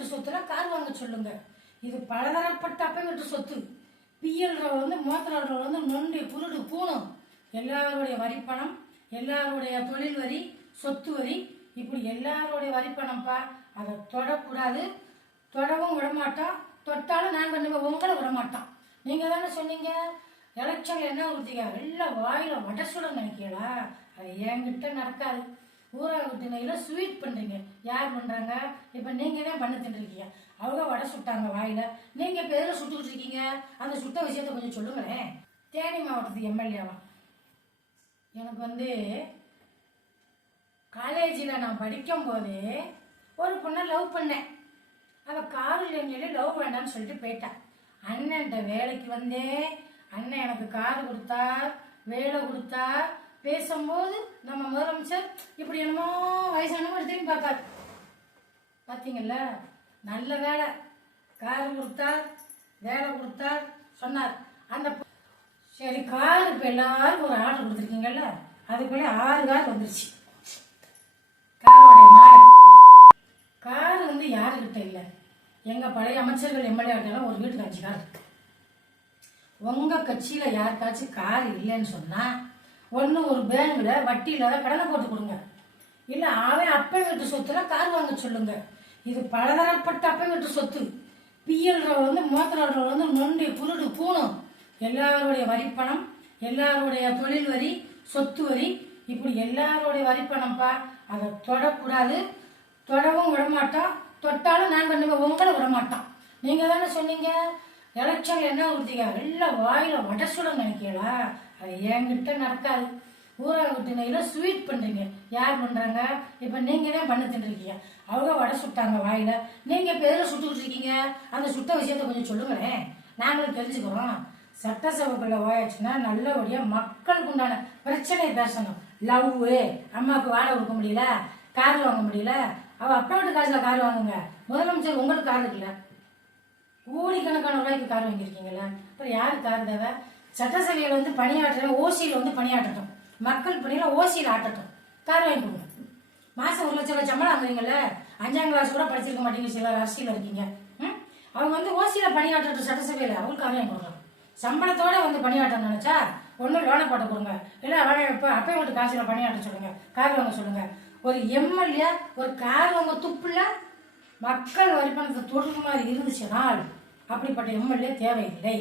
வீட்டு சொத்துல கார் வாங்க சொல்லுங்க. இது பலதரப்பட்ட அப்பன் வீட்டு சொத்து. பிஎல்றவர் மோத்தனாடுறவர் நொண்டி குருடு பூணும் எல்லாருடைய வரிப்பணம், எல்லாருடைய தொழில் வரி, சொத்து வரி, இப்படி எல்லாருடைய வரிப்பணம்ப்பா. அதை தொடக்கூடாது, தொடவும் விடமாட்டோம். தொட்டாலும் நாங்கள் உங்களை விடமாட்டோம். நீங்கள் தானே சொன்னீங்க எலெக்ஷன்ல என்ன ஊற்றிக்க எல்லாம் வாயில வடசுட நினைக்கிறா. அது என்கிட்ட நடக்காது. ஊராக ஸ்வீட் பண்ணுறீங்க. யார் பண்ணுறாங்க? இப்போ நீங்கள் தான் பண்ண தின்னுருக்கீங்க. அவங்க வடை சுட்டாங்க வாயில், நீங்கள் இப்போ எதில் சுட்டுக்கிட்டு இருக்கீங்க? அந்த சுட்ட விஷயத்த கொஞ்சம் சொல்லுங்களேன். தேனி மாவட்டத்துக்கு எம்எல்ஏவா எனக்கு காலேஜில் நான் படிக்கும்போது ஒரு பொண்ணை லவ் பண்ணேன். அவள் காரு இல்லைன்னு சொல்லி லவ் வேண்டாம்னு சொல்லிட்டு போயிட்டான். அண்ணன்ட்ட வேலைக்கு வந்தேன். அண்ணன் எனக்கு காரு கொடுத்தார், வேலை கொடுத்தார். பேசும்போது நம்ம முதலமைச்சர் இப்படி என்னமோ வயசானவங்க திரும்பி பார்த்தார். பார்த்தீங்கல்ல, நல்ல வேலை, காரு கொடுத்தார், வேலை கொடுத்தார் சொன்னார். அந்த சரி காரு இப்போ எல்லாரும் ஒரு ஆர்டர் கொடுத்துருக்கீங்கல்ல, அதுக்குள்ளே 6 கார் வந்துருச்சு. காரோடைய மாடல் காரு யாருக்கிட்ட இல்லை. எங்கள் பழைய அமைச்சர்கள் எம்எல்ஏ கிட்டலாம் ஒரு வீட்டுக்கு 5 கார் இருக்கு. உங்கள் கட்சியில் யாருக்காச்சும் கார் இல்லைன்னு சொன்னால் ஒன்று ஒரு பேங்கில் வட்டி இல்லாத கடனை போட்டு கொடுங்க. இல்லை அவன் அப்பன் வீட்டு சொத்துல கார் வாங்க சொல்லுங்க. இது பலதரப்பட்ட அப்பன் வீட்டு சொத்து. பிஎல்றவர் மோத்தனாடுறவர் நொண்டி குருடு பூணும் எல்லாருடைய வரிப்பணம், எல்லாருடைய தொழில் வரி, சொத்து வரி, இப்படி எல்லாருடைய வரிப்பணம்ப்பா. அதை தொடக்கூடாது, தொடவும் விடமாட்டோம். தொட்டாலும் நாங்கள் உங்களை விடமாட்டோம். நீங்கள் தானே சொன்னீங்க எலெக்ஷன்ல என்ன ஊற்றிக்க எல்லாம் வாயில வடசுட நினைக்கிறா. அது என்கிட்ட நடக்காது. ஊராக ஸ்வீட் பண்ணுறீங்க. யார் பண்ணுறாங்க? இப்போ நீங்கள் தான் பண்ண தின்னுருக்கீங்க. அவங்க வடை சுட்டாங்க வாயில், நீங்கள் இப்போ எதில் சுட்டுக்கிட்டு இருக்கீங்க? அந்த சுட்ட விஷயத்த கொஞ்சம் சொல்லுங்களேன், நாங்களும் தெரிஞ்சுக்கிறோம். சட்டசபைக்குள்ள ஓயாச்சுன்னா நல்லபடியாக மக்களுக்கு உண்டான பிரச்சனையை பேசணும். லவ்வு, அம்மாவுக்கு வாடகை கொடுக்க முடியல, கார் வாங்க முடியல, அவள் அப்பா வீட்டு காசில் கார் வாங்குங்க. முதலமைச்சர் உங்களுக்கு கார் இருக்குல்ல, கோடிக்கணக்கான ரூபாய்க்கு கார் வாங்கியிருக்கீங்களா? அப்புறம் யாரு கார் தேவை? சட்டசபையில் பணியாற்ற ஓசியில் பணியாற்றட்டும், மக்கள் பணியில் ஓசியில் ஆட்டட்டும், கார் வாங்கி கொடுங்க. மாதம் 1 லட்சம் ரூபாய் சம்பளம் வாங்குறீங்கல்ல, 5ஆம் கிளாஸ் கூட படிச்சிருக்க மாட்டீங்க, சில அரசியல் இருக்கீங்க. அவங்க ஓசியில் பணியாற்றட்டும் சட்டசபையில், அவங்களுக்கு கார் வாங்கி கொடுக்கலாம். சம்பளத்தோட பணியாற்ற நினைச்சா ஒன்றும் லோனை போட்ட கொடுங்க, இல்லை இப்போ அப்போ வீட்டு காசில் பணியாற்ற சொல்லுங்க, கார் வாங்க சொல்லுங்க. ஒரு எம்எல்ஏ ஒரு கார் வாங்க துப்புல மக்கள் வரிப்பணத்தை தொடுற மாதிரி இருந்துச்சுனால் அப்படிப்பட்ட எம்எல்ஏ தேவையில்லை.